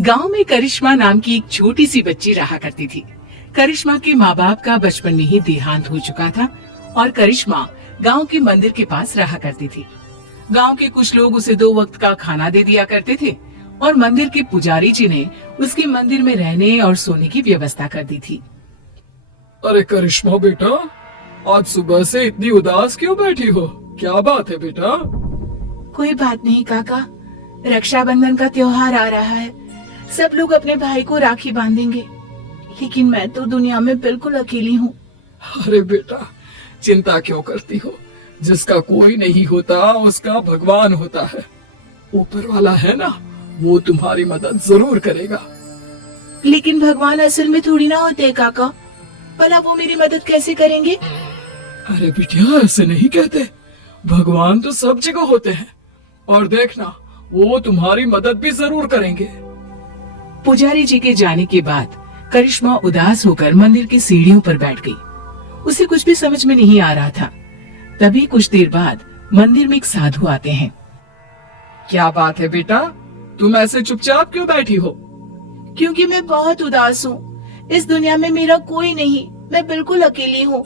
गांव में करिश्मा नाम की एक छोटी सी बच्ची रहा करती थी। करिश्मा के माँ बाप का बचपन में ही देहांत हो चुका था और करिश्मा गांव के मंदिर के पास रहा करती थी। गांव के कुछ लोग उसे 2 वक्त का खाना दे दिया करते थे और मंदिर के पुजारी जी ने उसके मंदिर में रहने और सोने की व्यवस्था कर दी थी। अरे करिश्मा बेटा, आज सुबह से इतनी उदास क्यों बैठी हो? क्या बात है बेटा? कोई बात नहीं काका, रक्षाबंधन का त्योहार आ रहा है। सब लोग अपने भाई को राखी बांधेंगे, लेकिन मैं तो दुनिया में बिल्कुल अकेली हूँ। अरे बेटा, चिंता क्यों करती हो? जिसका कोई नहीं होता उसका भगवान होता है। ऊपर वाला है ना, वो तुम्हारी मदद जरूर करेगा। लेकिन भगवान असल में थोड़ी ना होते हैं काका, भला वो मेरी मदद कैसे करेंगे? अरे बिटिया, ऐसे नहीं कहते। भगवान तो सब जगह होते हैं और देखना, वो तुम्हारी मदद भी जरूर करेंगे। पुजारी जी के जाने के बाद करिश्मा उदास होकर मंदिर की सीढ़ियों पर बैठ गई। उसे कुछ भी समझ में नहीं आ रहा था। तभी कुछ देर बाद मंदिर में एक साधु आते हैं। क्या बात है बेटा, तुम ऐसे चुपचाप क्यों बैठी हो? क्योंकि मैं बहुत उदास हूँ। इस दुनिया में मेरा कोई नहीं, मैं बिल्कुल अकेली हूँ।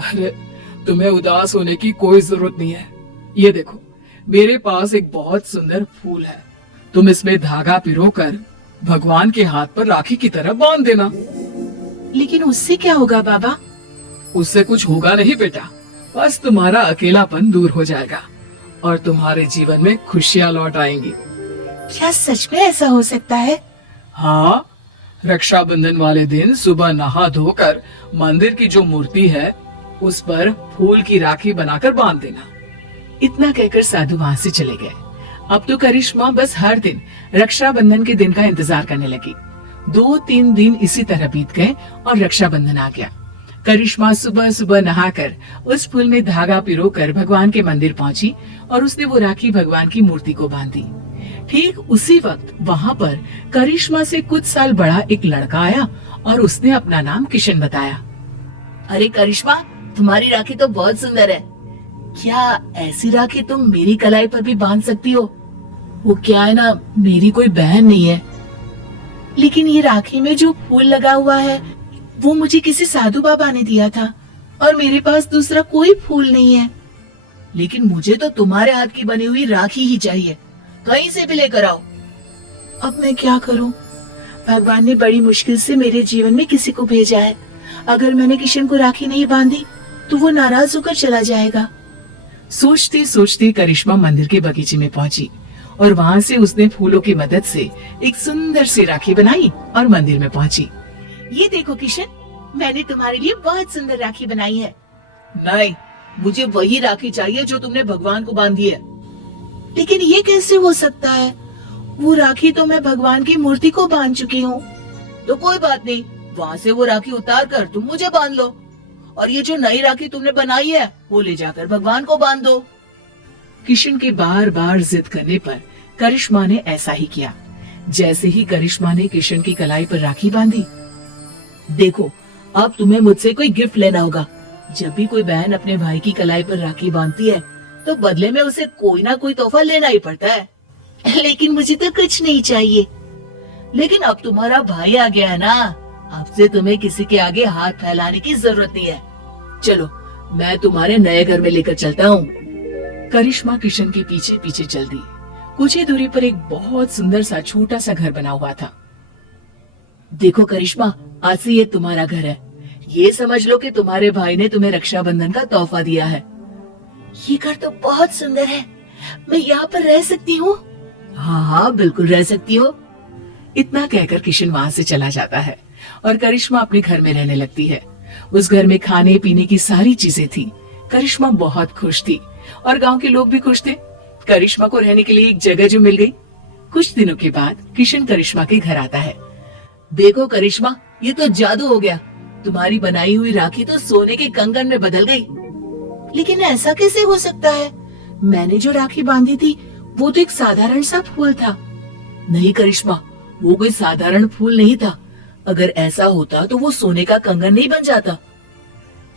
अरे तुम्हें उदास होने की कोई जरूरत नहीं है। ये देखो, मेरे पास एक बहुत सुंदर फूल है। तुम इसमें धागा पिरोकर भगवान के हाथ पर राखी की तरह बांध देना। लेकिन उससे क्या होगा बाबा? उससे कुछ होगा नहीं बेटा, बस तुम्हारा अकेलापन दूर हो जाएगा और तुम्हारे जीवन में खुशियाँ लौट आएंगी। क्या सच में ऐसा हो सकता है? हाँ, रक्षाबंधन वाले दिन सुबह नहा धोकर मंदिर की जो मूर्ति है उस पर फूल की राखी बनाकर बांध देना। इतना कहकर साधु वहाँ से चले गए। अब तो करिश्मा बस हर दिन रक्षाबंधन के दिन का इंतजार करने लगी। 2-3 दिन इसी तरह बीत गए और रक्षाबंधन आ गया। करिश्मा सुबह सुबह नहाकर उस फूल में धागा पिरोकर भगवान के मंदिर पहुंची और उसने वो राखी भगवान की मूर्ति को बांधी। ठीक उसी वक्त वहाँ पर करिश्मा से कुछ साल बड़ा एक लड़का आया और उसने अपना नाम किशन बताया। अरे करिश्मा, तुम्हारी राखी तो बहुत सुंदर है। क्या ऐसी राखी तुम मेरी कलाई पर भी बांध सकती हो? वो क्या है ना, मेरी कोई बहन नहीं है। लेकिन ये राखी में जो फूल लगा हुआ है वो मुझे किसी साधु बाबा ने दिया था और मेरे पास दूसरा कोई फूल नहीं है। लेकिन मुझे तो तुम्हारे हाथ की बनी हुई राखी ही चाहिए, कहीं से भी लेकर आओ। अब मैं क्या करूं? भगवान ने बड़ी मुश्किल से मेरे जीवन में किसी को भेजा है। अगर मैंने किशन को राखी नहीं बांधी तो वो नाराज होकर चला जाएगा। सोचते सोचते करिश्मा मंदिर के बगीचे में पहुंची और वहाँ से उसने फूलों की मदद से एक सुंदर सी राखी बनाई और मंदिर में पहुंची। ये देखो किशन, मैंने तुम्हारे लिए बहुत सुंदर राखी बनाई है। नहीं, मुझे वही राखी चाहिए जो तुमने भगवान को बांधी है। लेकिन ये कैसे हो सकता है? वो राखी तो मैं भगवान की मूर्ति को बांध चुकी हूँ। तो कोई बात नहीं, वहाँ से वो राखी उतार कर तुम मुझे बांध लो और ये जो नई राखी तुमने बनाई है वो ले जाकर भगवान को बांध दो। किशन के बार बार जिद करने पर करिश्मा ने ऐसा ही किया। जैसे ही करिश्मा ने किशन की कलाई पर राखी बांधी, देखो, अब तुम्हें मुझसे कोई गिफ्ट लेना होगा। जब भी कोई बहन अपने भाई की कलाई पर राखी बांधती है तो बदले में उसे कोई ना कोई तोहफा लेना ही पड़ता है। लेकिन मुझे तो कुछ नहीं चाहिए। लेकिन अब तुम्हारा भाई आ गया है ना, अब से तुम्हें किसी के आगे हाथ फैलाने की जरूरत नहीं है। चलो, मैं तुम्हारे नए घर में लेकर चलता हूँ। करिश्मा किशन के पीछे पीछे चल दी। कुछ ही दूरी पर एक बहुत सुंदर सा छोटा सा घर बना हुआ था। देखो करिश्मा, आज से ये तुम्हारा घर है। ये समझ लो कि तुम्हारे भाई ने तुम्हें रक्षाबंधन का तोहफा दिया है। ये घर तो बहुत सुंदर है, मैं यहाँ पर रह सकती हूँ? हाँ हाँ, बिल्कुल रह सकती हो। इतना कहकर किशन वहाँ से चला जाता है और करिश्मा अपने घर में रहने लगती है। उस घर में खाने पीने की सारी चीजें थी। करिश्मा बहुत खुश थी और गांव के लोग भी खुश थे। करिश्मा को रहने के लिए एक जगह जो मिल गई। कुछ दिनों के बाद किशन करिश्मा के घर आता है। देखो करिश्मा, ये तो जादू हो गया। तुम्हारी बनाई हुई राखी तो सोने के कंगन में बदल गई। लेकिन ऐसा कैसे हो सकता है? मैंने जो राखी बांधी थी वो तो एक साधारण सा फूल था। नहीं करिश्मा, वो कोई साधारण फूल नहीं था। अगर ऐसा होता तो वो सोने का कंगन नहीं बन जाता।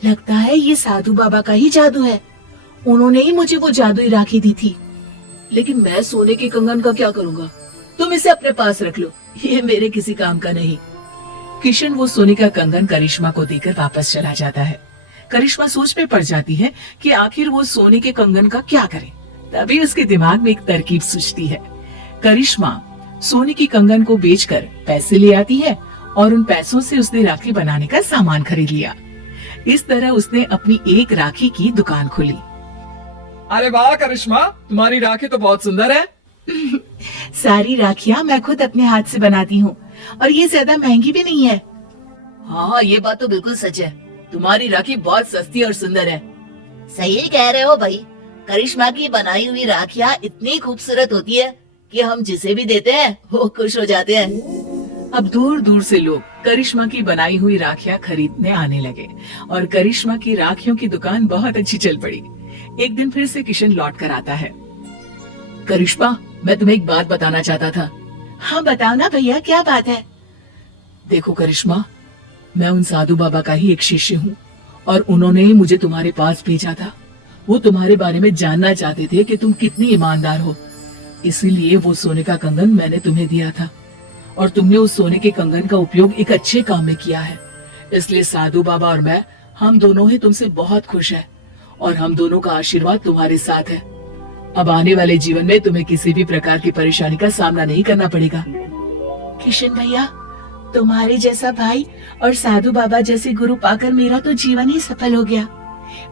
लगता है ये साधु बाबा का ही जादू है। उन्होंने ही मुझे वो जादुई राखी दी थी। लेकिन मैं सोने के कंगन का क्या करूँगा? तुम इसे अपने पास रख लो, ये मेरे किसी काम का नहीं। किशन वो सोने का कंगन करिश्मा को देकर वापस चला जाता है। करिश्मा सोच में पड़ जाती है कि आखिर वो सोने के कंगन का क्या करे। तभी उसके दिमाग में एक तरकीब सूझती है। करिश्मा सोने की कंगन को बेचकर पैसे ले आती है और उन पैसों से उसने राखी बनाने का सामान खरीद लिया। इस तरह उसने अपनी एक राखी की दुकान खोली। अरे वाह करिश्मा, तुम्हारी राखी तो बहुत सुंदर है। सारी राखियां मैं खुद अपने हाथ से बनाती हूँ और ये ज्यादा महंगी भी नहीं है। हाँ, ये बात तो बिल्कुल सच है। तुम्हारी राखी बहुत सस्ती और सुंदर है। सही कह रहे हो भाई। करिश्मा की बनाई हुई राखियां इतनी खूबसूरत होती है कि हम जिसे भी देते हैं वो खुश हो जाते हैं। अब दूर दूर से लोग करिश्मा की बनाई हुई राखियां खरीदने आने लगे और करिश्मा की राखियों की दुकान बहुत अच्छी चल पड़ी। एक दिन फिर से किशन लौट कर आता है। करिश्मा, मैं तुम्हें एक बात बताना चाहता था। हाँ बताओ ना भैया, क्या बात है? देखो करिश्मा, मैं उन साधु बाबा का ही एक शिष्य हूँ और उन्होंने ही मुझे तुम्हारे पास भेजा था। वो तुम्हारे बारे में जानना चाहते थे कि तुम कितनी ईमानदार हो, इसीलिए वो सोने का कंगन मैंने तुम्हें दिया था और तुमने उस सोने के कंगन का उपयोग एक अच्छे काम में किया है। इसलिए साधु बाबा और मैं, हम दोनों ही तुमसे बहुत खुश हैं और हम दोनों का आशीर्वाद तुम्हारे साथ है। अब आने वाले जीवन में तुम्हें किसी भी प्रकार की परेशानी का सामना नहीं करना पड़ेगा। किशन भैया, तुम्हारे जैसा भाई और साधु बाबा जैसे गुरु पाकर मेरा तो जीवन ही सफल हो गया।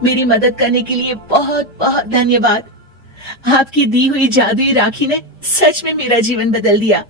मेरी मदद करने के लिए बहुत बहुत धन्यवाद। आपकी दी हुई जादुई राखी ने सच में मेरा जीवन बदल दिया।